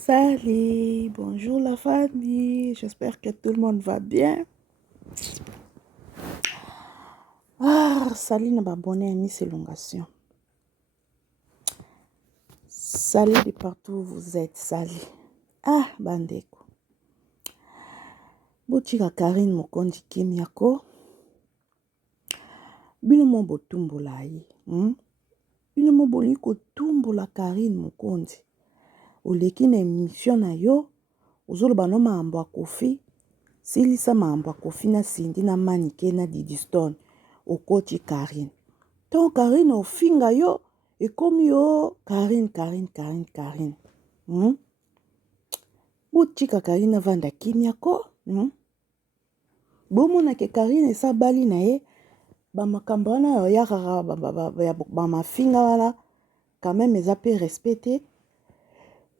Salut, bonjour la famille, j'espère que tout le monde va bien. Salut na babonné à Miss Elongation. Salut de partout où vous êtes, salut. Bandeko. Botika Karine Mokondi Kimiako. Bino mo botumbola yi. Bino mo boliko tumbola Karine Mokondi. Oleki na émission na yo. Ozoloba no maambo Kofi. Silisa maambo Kofi na Cindy na Manike na Didi Stone. Okoti Karine. Ton Karine ofinga yo. Ekomi yo Karine. Botika Karine vanda Kimiako. Bomona ke Karine esa bali na ye. Bamakambo wana yakaka bamafinga wana. Quand même eza pe respecté.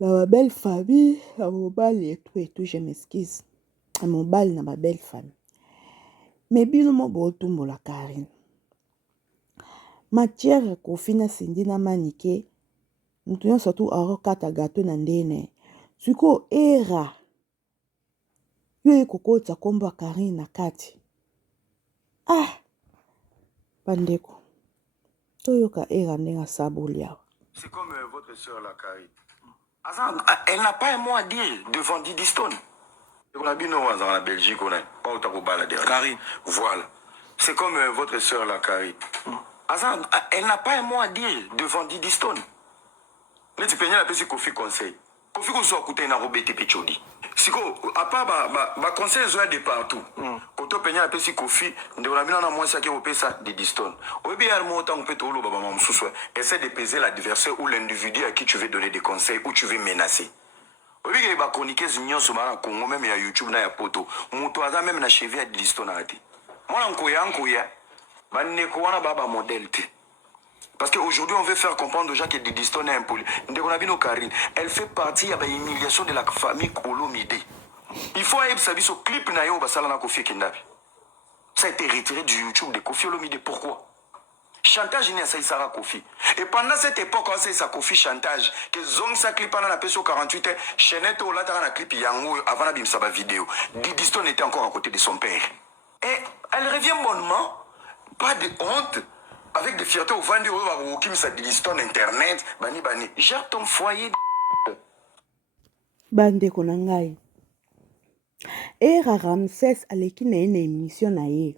Ma belle famille, à mon bal et tout, je m'excuse. À mon bal, na ma belle famille. Mais bien, mon beau tumbo la Karine. Matière Kofi na Cindy na Manike. Nous tenons surtout à kata gâteau na ndene. Suko era. Yo koko tsa komba Karine na kati. Bandeko. Toyoka era ndenga sabolia. C'est comme votre sœur la Karine. Elle n'a pas un mot à dire devant Didi Stone. On a bien dans la Belgique, on a pas autant qu'on balade. Karine. Voilà. C'est comme votre sœur la Karine. Elle n'a pas un mot à dire devant Didi Stone. Mais tu peux y aller Kofi conseil. Kofi qu'on soit écouté na robé Tepechodi. Si à part ma conseil de partout. Quand on peut y aller Kofi, on a mis dans moi ça qui est ça Didi Stone. Au bien moment on peut tout le baba essaie de peser l'adversaire ou l'individu à qui tu veux donner des conseils ou tu veux menacer. Au bien il va chroniquer Zignon sur ma Congo même il y a YouTube na ya poto. Mon toisa même na cheville à Didi Stone arrêté. Moi nkoya. Baneko wana baba modèle te. Parce qu'aujourd'hui, on veut faire comprendre aux gens que Didi Stone est impoli. Karine, elle fait partie de l'humiliation de la famille Kolomide. Il faut aller savoir ce clip na yo basala na Kofi Kindabi. Ça a été retiré du YouTube de Kofi Olomide. Pourquoi? Chantage n'est pas ça Kofi. Et pendant cette époque, on sait ça Kofi chantage. Que zong sa clip pendant la PSO 48 heures, Chenette ou là la clip yango avant la bimsaba vidéo. Didi Stone était encore à côté de son père. Et elle revient bonnement, pas de honte. Avec des fiertés au vendu au qui me Didi Stone internet, bani. Gère ton foyer. Bande konangai. Era Ramses aleki na une émission na ye.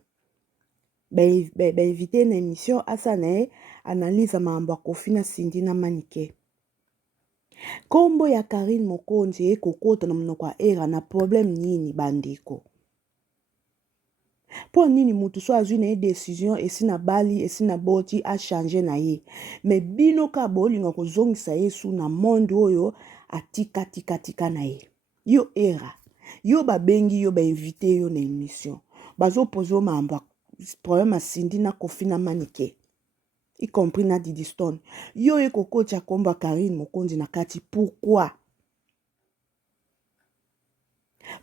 Invité na émission asa na ye analyse maambo Kofi na Cindy na Manike. Kombo ya Karine Mokonzi kokota na mnoko era na problème nini bandeko. Po nini mutu so azwi na ye décision esi na bali esi na boti a changer na ye. Mais bino ka bolinga kozongisa yesu na monde oyo atika na ye. Yo era. Yo babengi yo invité yo na émission. Bazo pozo maambo problème à Cindy na Kofi na Manike. Y compris na Didi Stone. Yo kokota komba Karine Mokonzi na kati. Pourquoi?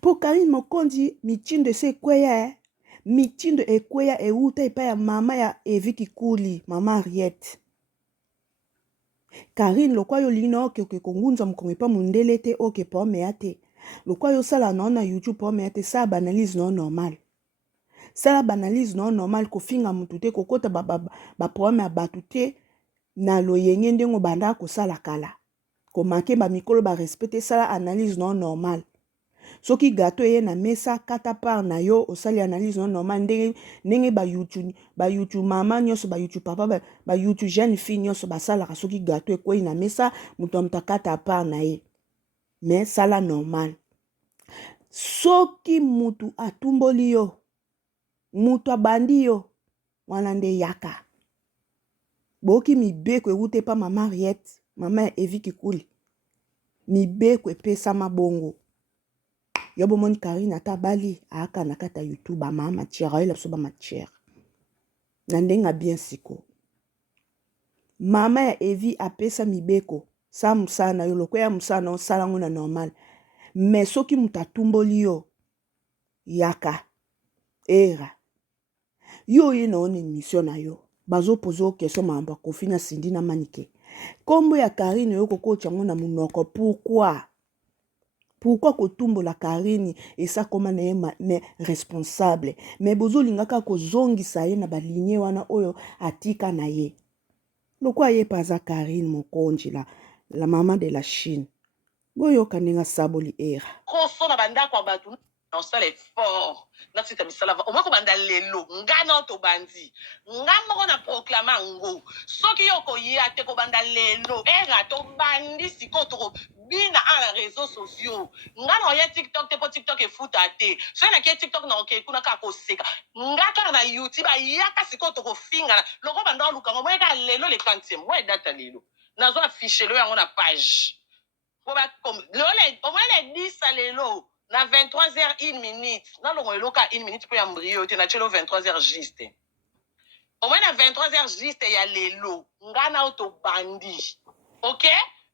Pour Karine Mokonzi mitindo se kweya mitindo ekweya euta ipa ya mama ya Evi Kikuli, mama Ariette. Karine lokwa yo lina oke kongunza mkongo pa mundele te oke pa meate. Lokwa yo sala na YouTube pa meate sa banalise non normal. Sala banalise non normal ko finga mutu te kokota ba problème ya batu te na loyenge ndengo banda ko sala kala. Ko manke ba mikolo ba respecter sala analyse non normal. Soki gâteau ye na mesa kata par na yo osali analyse non normal ndenge ba YouTube mama nyoso ba YouTube papa ba YouTube jeune fille nyoso basala soki gâteau ekwei na mesa mutu kata par na ye. Mais sala normal. Soki mutu atumboli yo mutu abandi yo wana nde yaka. Boki mibeko ewute pa mama Ariette, mama Evi Kikuli. Mibeko epesa mabongo. Yobo mon Karine ata bali aka na kata YouTube mama matière ayela so ba matière. Nandenga bien siko. Mama ya Evi apesa mibeko sa musana yo lokwe ya musana osala ngona normal. Mais soki mutatumboli yo yaka era. Yo ye na one émission na yo. Bazo pozo question maamba Kofi na Cindy na Manike. Kombo ya Karine yo kokoti yango na munoko pourquoi? Pourquoi kotumbola Karine et ça comme mais responsable mais bozo lingaka ko zongi saye na balinye wana oyo atika na ye lokwa ye paza Karine mokonji la maman de la Chine boyo kaninga saboli era koso na banda kwa batu na osala effort na sita misala va omako banda lelo ngana to bandi ngamo na proclama ngo soki yoko ya te ko banda lelo era to bandi siko to bina ala réseaux sociaux ngana ya TikTok te po TikTok e futa te so na ke TikTok na okay kuna ka ko seka ngaka na YouTube ya ka siko to ko finga loko banda luka ngo mweka lelo le 40e mwe data lelo nazo afficher le yango na page au moins les 10 à l'élo, na 23h01. Dans le moment, 1 minute pour embryo, tu n'as 23h juste. Au moins, na 23h juste, il y a l'élo. Ngana auto bandi. Ok?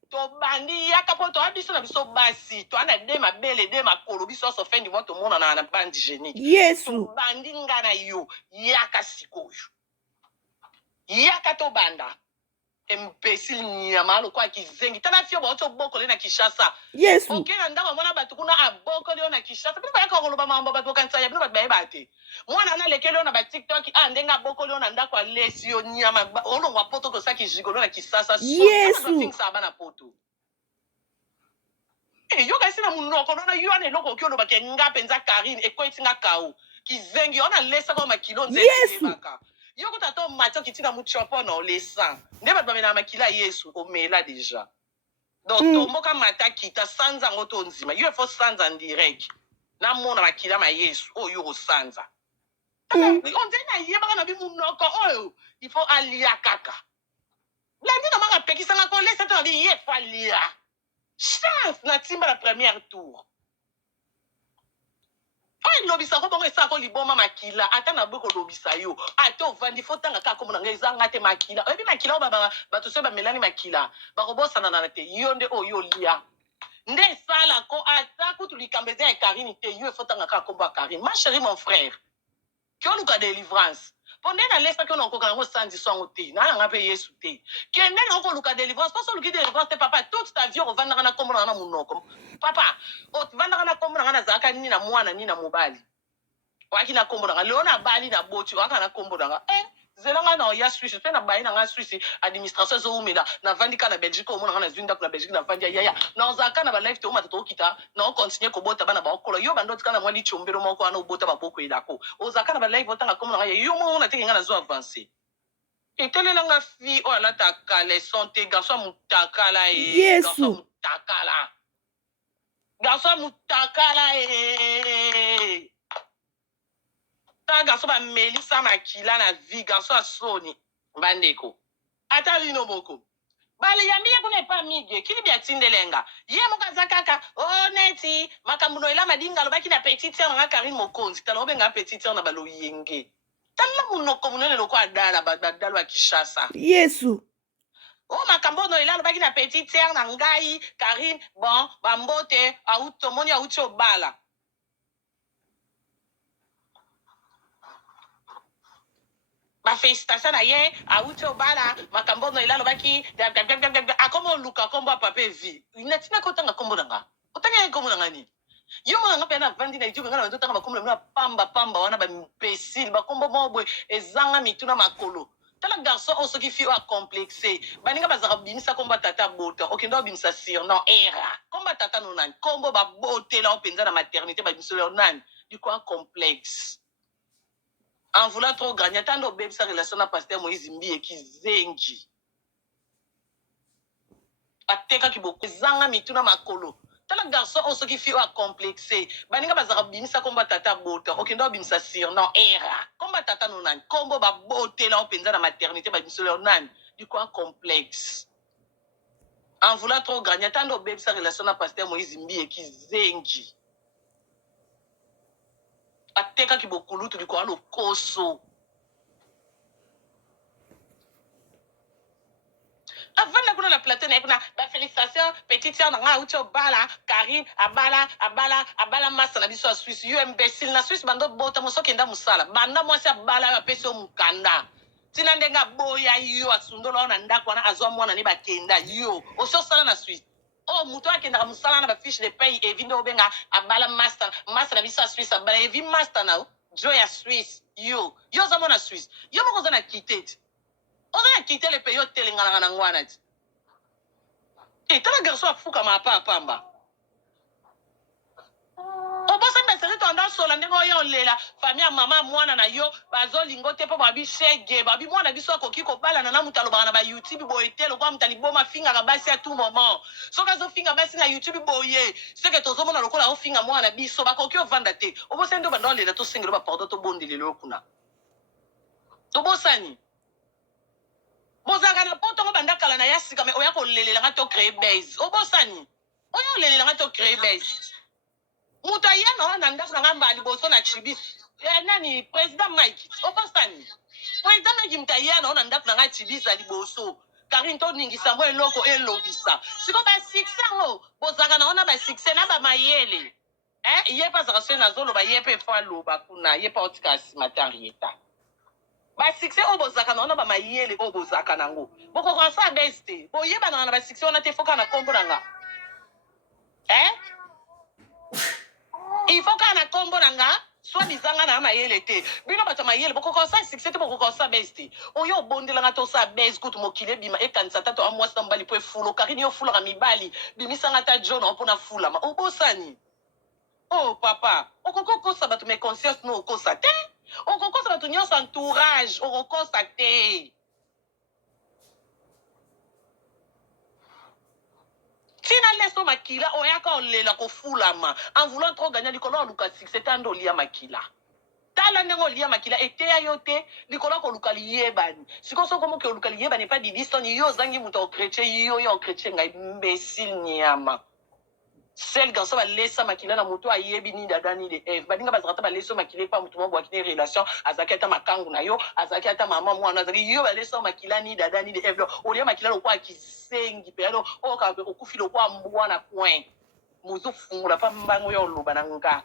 To bandi, ya kapo, to abiso na biso basi. To ana de ma belle, de ma kolo, biso so fin du mois, to monde na bandi génique. Yes. To bandi ngana yo, yaka sikoyo. Yaka to banda. Imbécile nyamalo kwa kizengi tana fio ba to boko le na Kishasa yes okay na ndaba mwana batu kuna aboko le na Kishasa bino ba yaka koloba mambo batu kansa ya bino ba bate mwana na lekele na ba TikTok ndenga boko le na ndako alesio nyama ono wa poto ko saki jigolo na Kishasa yes so bana poto yo kasi na munoko na yo ane loko kyo no ba kenga penza Karine e ko itinga kao kizengi ona lesa ko makilo nze baka yoko tato macho kitina muchopo na olesa nde bat bamena makila Yesu omela déjà donc tomoka mata kita sanza ngoto nzima yo faut sanza en direct na mona makila ma Yesu oyo sanza on dit na yeba na bi munoko oyo il faut alia kaka lundi na maka pekisa na ko lesa to bi ye faut alia chance na timba la première tour ay lobisa ko bongo esa ko liboma makila ata na boko lobisa yo ata ovandi fotanga ka ko monanga ezanga te makila ebi makila baba bato se ba melani makila ba ko bosa na te yonde o yo lia nde sala ko ata ko tulikambeze e Karine te yo fotanga ka ko ba Karine ma chérie mon frère que luka délivrance pendant na lesa ko nko kana ngo sandi songo te na nga pe Yesu te kende na ko luka délivrance parce que luka délivrance te papa toute ta vie on va na ko monanga na munoko papa o vanda na kombo na zaka ni na mwana ni na mobali waki na kombo na leona bali na boti waka na kombo na zelanga na ya Suisse pe na bali na Suisse administration zo umela na vandika na Belgique o mona na zinda na Belgique na vandia ya na zaka na ba life te o matato kita na o continue ko bota bana ba okolo yo bando tika na mwali chombelo moko ana obota ba boko elako o zaka na ba life otanga kombo na yo mo na teke ngana zo avancer etele nga fi o ala takale santé garçon mutakala e garçon mutakala garçon mutakala ta garçon ba melisa makila na vie garçon asoni bandeko ata lino moko bali yambia kuna pa mige kili bia tindelenga ye moka zakaka oneti makambuno ela madinga lobaki na petite na Karine mokonzi talo benga petite na balo yenge tala munoko munene loko adala badalo wa Kishasa Yesu oh makambo no ela lobaki na petite terre na ngai Karine bon bambote auto moni auti obala ba félicitations na ye auti obala makambo no ela lobaki akomo luka kombo papa vi inatina kotanga kombo nanga otanga kombo nanga ni yo mona pe na vandi na YouTube ngana ndotanga makombo na pamba wana ba imbécile ba kombo mobwe ezanga mituna makolo tala garçon on soki fi a complexé baninga bazaka bimisa komba tata bota okendo bimisa sir non era komba tata nonani kombo ba bote la openza na maternité ba bimisa nani du quoi complexe en voulant trop gagner tant de sa relation na pasteur Moïse Mbi ekizengi ateka kiboko zanga mituna makolo tala garçon on soki fi a complexé baninga bazaka bimisa komba tata bota okendo bimisa sir non era komba tata nonani kombo ba bote la openza na maternité ba bimisa nani du quoi complexe en voulant trop gagner tant de sa relation na pasteur Moïse Mbi ekizengi ateka kibokulu tu liko alo koso avant na kuna la plateau na kuna ba félicitations petite sœur nga uti obala Karine abala masa na biso a Suisse yo imbécile na Suisse bando bota mosoki nda musala banda mwasi abala ya peso mukanda tina ndenga boya yo asundolo na ndako na azwa mwana ni bakenda yo oso sala na Suisse Oh, muto akendaka musala na ba fiche de paye evi ndo benga abala master na biso ya Suisse abala evi master na Joe ya Suisse yo zamo na Suisse yo moko za na quitté oza na quitté le pays otelengana na ngwana ti tala garçon afuka ma pamba obosa mbeseri tonda sola ndenge oyo olela famille ya mama mwana na yo bazolingo te mpo babi shege babi mwana biso akoki kobalana na mutu alobaka na bayoutube boye te lokwa mutu aliboma afingaka basi ya tout moment soki azofinga basi na youtube boye soki tozomona lokola ofinga mwana biso bakoki ovanda te obosani nde banda olela tosengeli bapardon tobondelelo yo kuna tobosani bozalaka na po tongo banda kala na ya sika me oya kolelelanga to créer base obosani oya olelelanga to créer base mutu aya naona na ndako nanga mbali boso na chibi nani président Mike obosani président Mike mutu aya naona na ndako nanga chibi ezali boso Karine toningisa mo eloko elobisa siko basuccès yango bozalaka naona basuccès na bamayele ye mpe azalaka soki nazoloba ye mpe efo aloba kuna ye mpe otika nsima te arieta basuccès oyo bozalaka naona bamayele oyo bozalaka nango bokokansa bese te boyebanaka na basuccès wana te foka na kombo na nga il faut kaka na kombo na nga soit bizanga na mayele te bino bato mayele bokokosa succès te bokokosa base te oyo obondelanga tosa base kutu mokili ebima ekanisa tato amwasi na mobali mpo efulo Karine yo fulaka mibali bimisanga ta jona mpona fulama obosani oh papa okoki okosa bato me conscience no okosa te okokosa bato nyonso entourage okokosa te tina leso makila oyaka olela kofulama en voulant trop gagner likolo oluka succès tando olia makila tala ndenge olia makila eteya yo te likolo koluka liyebani sikoyo soko moke oluka liyebani epa didistoni yo ozangi moto okretien yo okretien ngai imbécile nyama sel garçon balesa makila na moto ayebi ni dada ni de eve baninga bazalaka ta balesa makila epa moto mobwaki ne relation azalaki ata makangu na yo azalaki ata mama mwana azalaki yo balesa makila ni dada ni de eve olia makila lokwa kisengi pe alo okufi lokwa mbwa na coin mozo fungula pa mbango yo oloba na nga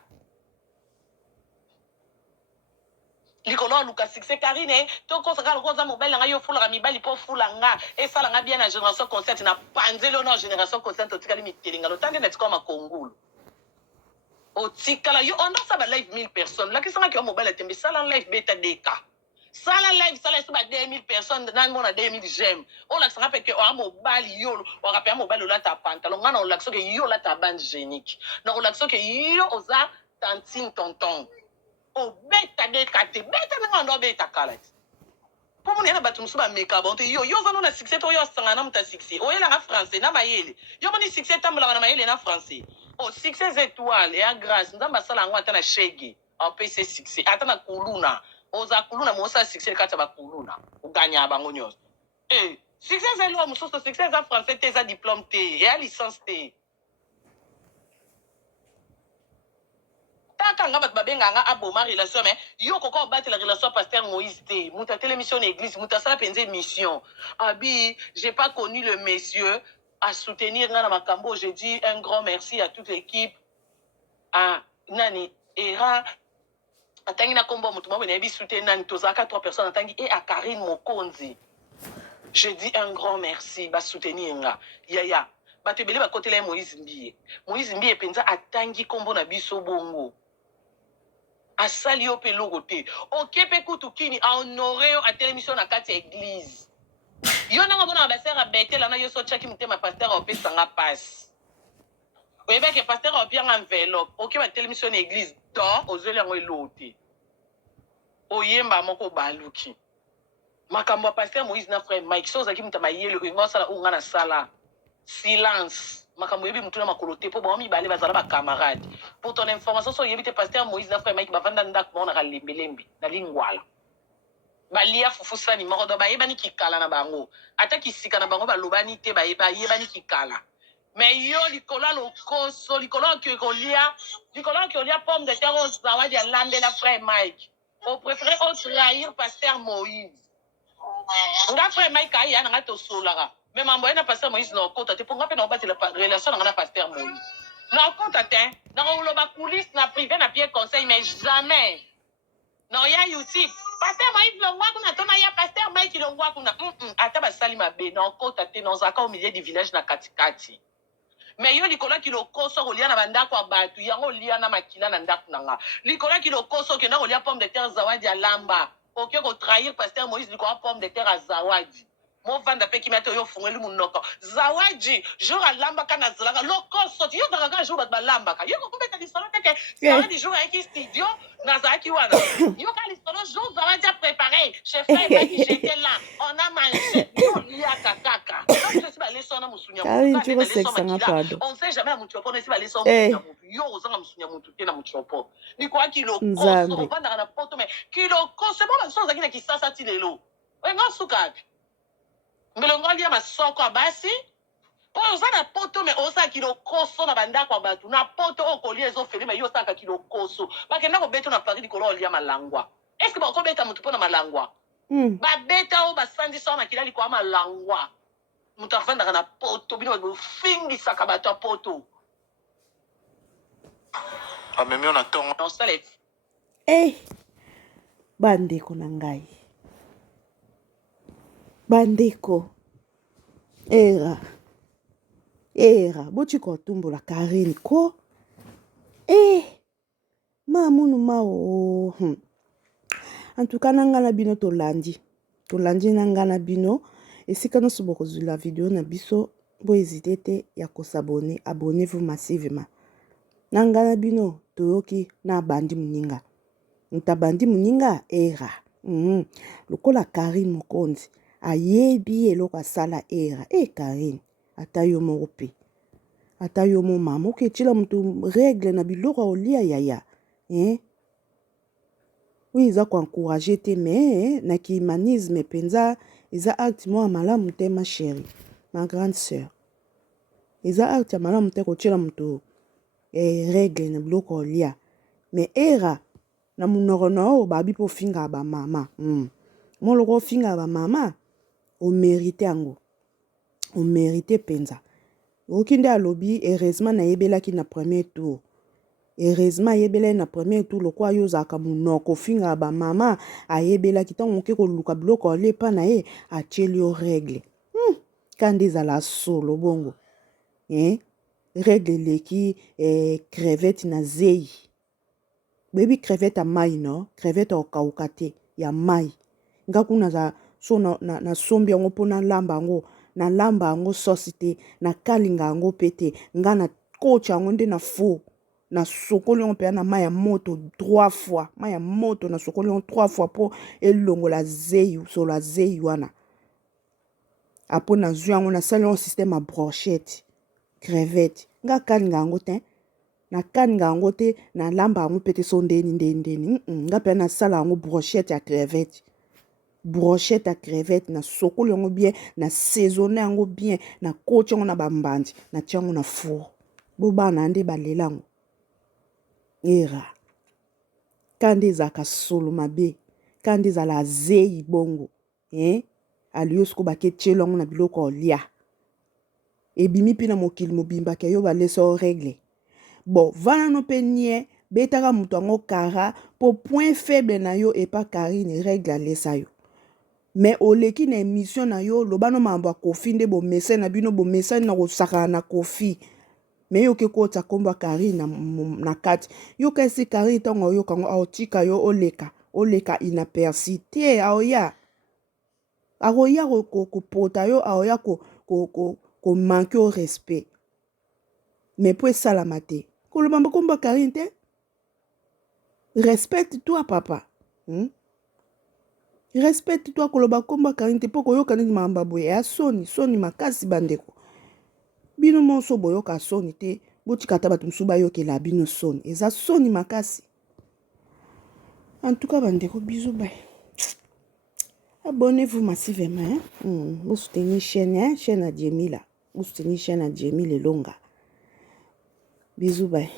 likolo aluka succès Karine tokosaka lokoza mobali na ngai yo fulaka mibali mpo fulanga esalanga bien na génération consciente na panzeli na génération consciente otikali mitelinga lotande na tikama makongulu otikala yo ondosaba live 1000 personnes lakisangaki yo mobali atembe sala live beta deka sala live sala eso ba 2000 personnes nani mona 2000 j'aime olakisanga mpe ke oya mobali yo wakape ya mobali olata pantalon nga na olakisa ke yo olata bande génique na olakisa ke yo oza tantine tonton obeta deka te beta ndenge ando obeta kala ti mpo mona yana bato mosusu bameka bon te yo ozano na succès to oyo osangana na moto ya succès oyelanga français na mayele yo moni succès etambolaka na mayele na français succès étoile ya grâce nzambe asala yango ata na shege apese succès ata na kuluna oza kuluna mosala succès kati ya bakuluna oganya bango nyonso succès eza eloko mosusu succès eza français te eza diplôme te eya licence te taka nga bato babenganga aboma relation mais yo koko obatela relation pasteur Moïse te moto atelemisi na église moto asala mpenza émission abi j'ai pas connu le monsieur à soutenir nga na makambo je dis un grand merci à toute l'équipe nani era atangi na kombo moto moko nayebi soutenir nani tozalaka 3 personnes atangi a Karine Mokonzi je dis un grand merci basoutenir nga yaya bato ebele bakotela ye Moïse Mbie mpenza atangi kombo na biso bongo asali yo mpe eloko te oke mpe kutu kini ahonore yo atelemisi yo na kati ya église yo ndenge omona basere abetela na yo so otiaki motema paster opesanga pasi oyebeke paster opianga enveloppe oke batelemisi yo na église to ozweli yango eloko te oyemba moko baluki makambo ya paster Moïse na frère Mike so ozalaki moto mayele olinga osala oyo nga na sala silence makambo yebi mutu na makolo te mpo bango mibale bazala bacamarade pour ton information so oyebi te paster Moïse na frère Mike bavanda ndako bango na kalembelembe na lingwala balia fufu sani moko do bayebani kikala na bango ata kisika na bango balobani te bayebani kikala mais yo likolo ya lokoso likolo okolia pomme de terre ozawadi ya lambe na frère Mike opréféré otrahir paster Moïse nga frère Mike aya nanga tosolaka mais mambo na pasteur Moïse na okota te ponga pe na obatela relation na pasteur Moïse na okota te na oloba coulisse na privé na pied conseil mais jamais na ya YouTube pasteur Moïse longwa kuna tona ya pasteur Mike longwa kuna ata basali mabe na okota te na ozaka au milieu du village na katikati mais yo likola kilokoso kolia na bandako ya bato yango lia na makila na ndako nanga likola kilokoso kenda kolia pomme de terre zawadi ya lamba oke kotrahir pasteur Moïse likola pomme de terre ya zawadi movanda mpe kimi ate oyo ofungeli munoko zawadi jour alambaka na zalaka lokoso ti yo kaka jour bato balambaka yo kokobeta lisolo teke zawadi jour ayaki studio nazalaki wana yo ka lisolo jour zawadi a préparé chef ebaki j'étais là on a mangé yo liaka kaka esi baleso na mosunya on sait jamais na mutiopo na esi baleso mosunya mutu yo ozanga mosunya mutu te na mutiopo likoya kilokoso ovandaka na poto me kilokoso ebo baso ozalaki na kisasa ti lelo oyenga sukapi mbelongo alia masoko ya basi oyo oza na poto me osala kilokoso na bandako ya bato na poto oyo kolia ezofeli me yo osalaka kilokoso bakenda kobeta na pari likolo olia malangwa eske bakobeta motu mpo na malangwa babeta oyo basandisa na kila likolo ya malangwa moto avandaka na poto bino bofingisaka bato ya poto amemi yo na ntongo osala bandeko na ngai bandeko era botika otumbola Karine ko mamunu mao en tout cas nanga na bino tolandi nanga na bino esika nyonso bokozwila video na biso bohésite te ya kosabone abonnez-vous massivement nanga na bino toyoki na bandi muninga ntabandi muninga era lokola Karine Mokonzi ayebi eloko asala era Karine ata yo moko pe ata yo mo mama oketila mutu règle na biloko olia yaya oui eza koencourage te mais na kihumanisme penza eza acte mo ya malamu te ma chérie ma grande sœur eza acte ya malamu te kotila mutu règle na biloko olia mais era na munoko na oyo babi mpo ofinga bamama moloko ofinga bamama omérite yango omérite penza oki nde alobi heureusement nayebelaki na premier tour heureusement ayebelaki na premier tour lokwa yo ozalaka munoko ofinga bamama ayebelaki ntango oke koluka biloko olie epa na ye atieli yo règle kandi ezala solo bongo règle eleki crevette na zei bebi crevette ya mai no crevette okauka te ya mai nga kuna za so na sombi yango mpo nalamba yango sosi te nakalinga yango mpe te nga na kotya yango nde na fo na sokoli yango mpe na mai ya moto 3 fois mai ya moto na sokoli yango 3 fois mpo elongola zei solo ya zei wana apo nazwi yango nasali yango système ya brochette crevette nga kalinga yango te nakalinga yango te nalamba yango mpe te so ndeni nga mpe nasala yango brochette ya crevette na sokoli yango bien na saisonné yango bien na koti yango na bambandi na tia yango na four bobana nde balela yango era kandi ezalaka solo mabe kandi ezala zei bongo aliyo siko baketielo yango na biloko olia ebimi mpe na mokili mobimbaki yo balesa o règle bon vana no mpe nie betaka moto yango kara po point faible na yo epa Karine règle alesa yo mais oleki na émission na yo lobano mambo ya kofi nde bomesa na bino bomesa na kosakana na kofi mais yo ke kota komba Karine na kati yo kasi Karine ntango yo kango aotika yo oleka inaperçu te aoya kopota yo aoya ko manque au respect mais po esalama te koloba komba Karine te respecte toi papa respecte toi koloba komba Karine te po koyoka nini mamba boye ya soni makasi bandeko bino monso boyoka soni te botika ta bato mosusu bayokela bino soni eza soni makasi en tout cas bandeko bisous bye abonnez-vous massivement vous soutenez chaîne à Djemila vous soutenez chaîne à Djemila Longa bisous bye